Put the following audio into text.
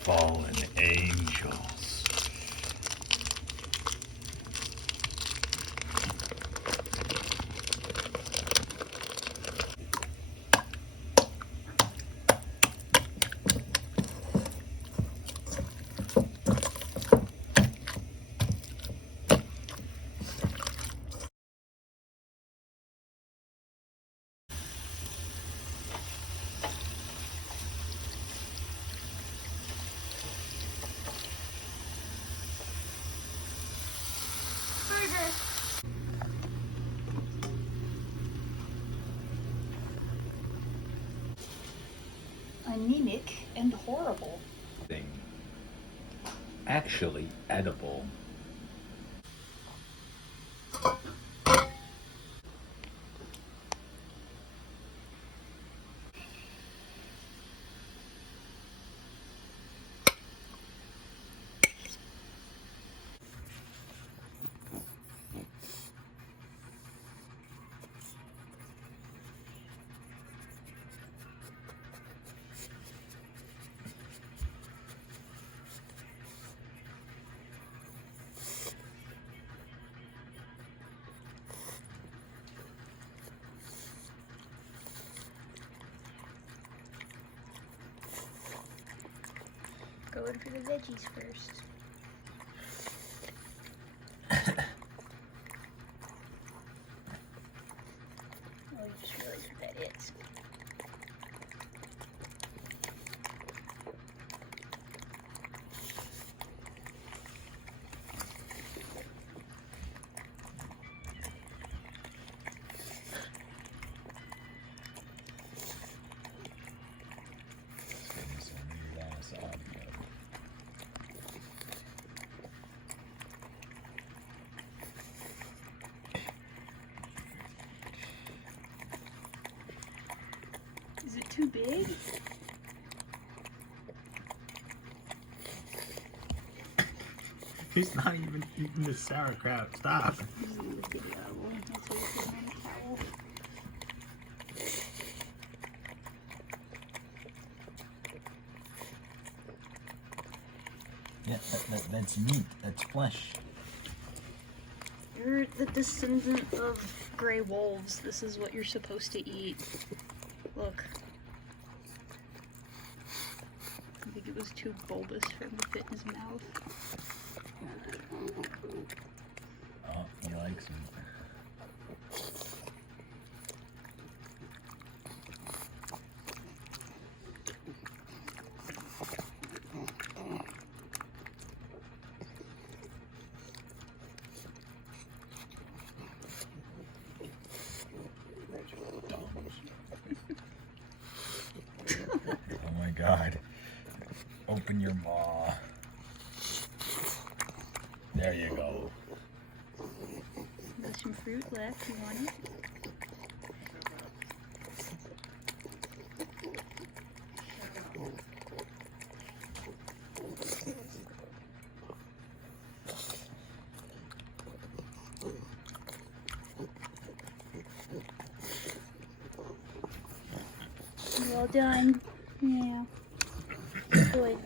fallen angels. Anemic and horrible. Thing actually edible. Going for the veggies first. Oh, you just realized what that is. Is it too big? He's not even eating the sauerkraut. Stop. This is a video. That's what you're putting on the towel. Yeah, that's meat. That's flesh. You're the descendant of gray wolves. This is what you're supposed to eat. Look. I think it was too bulbous for him to fit in his mouth. Oh, he likes meat. Oh my God. Open your maw. There you go. There's some fruit left. You want it? Well done. Yeah. Good.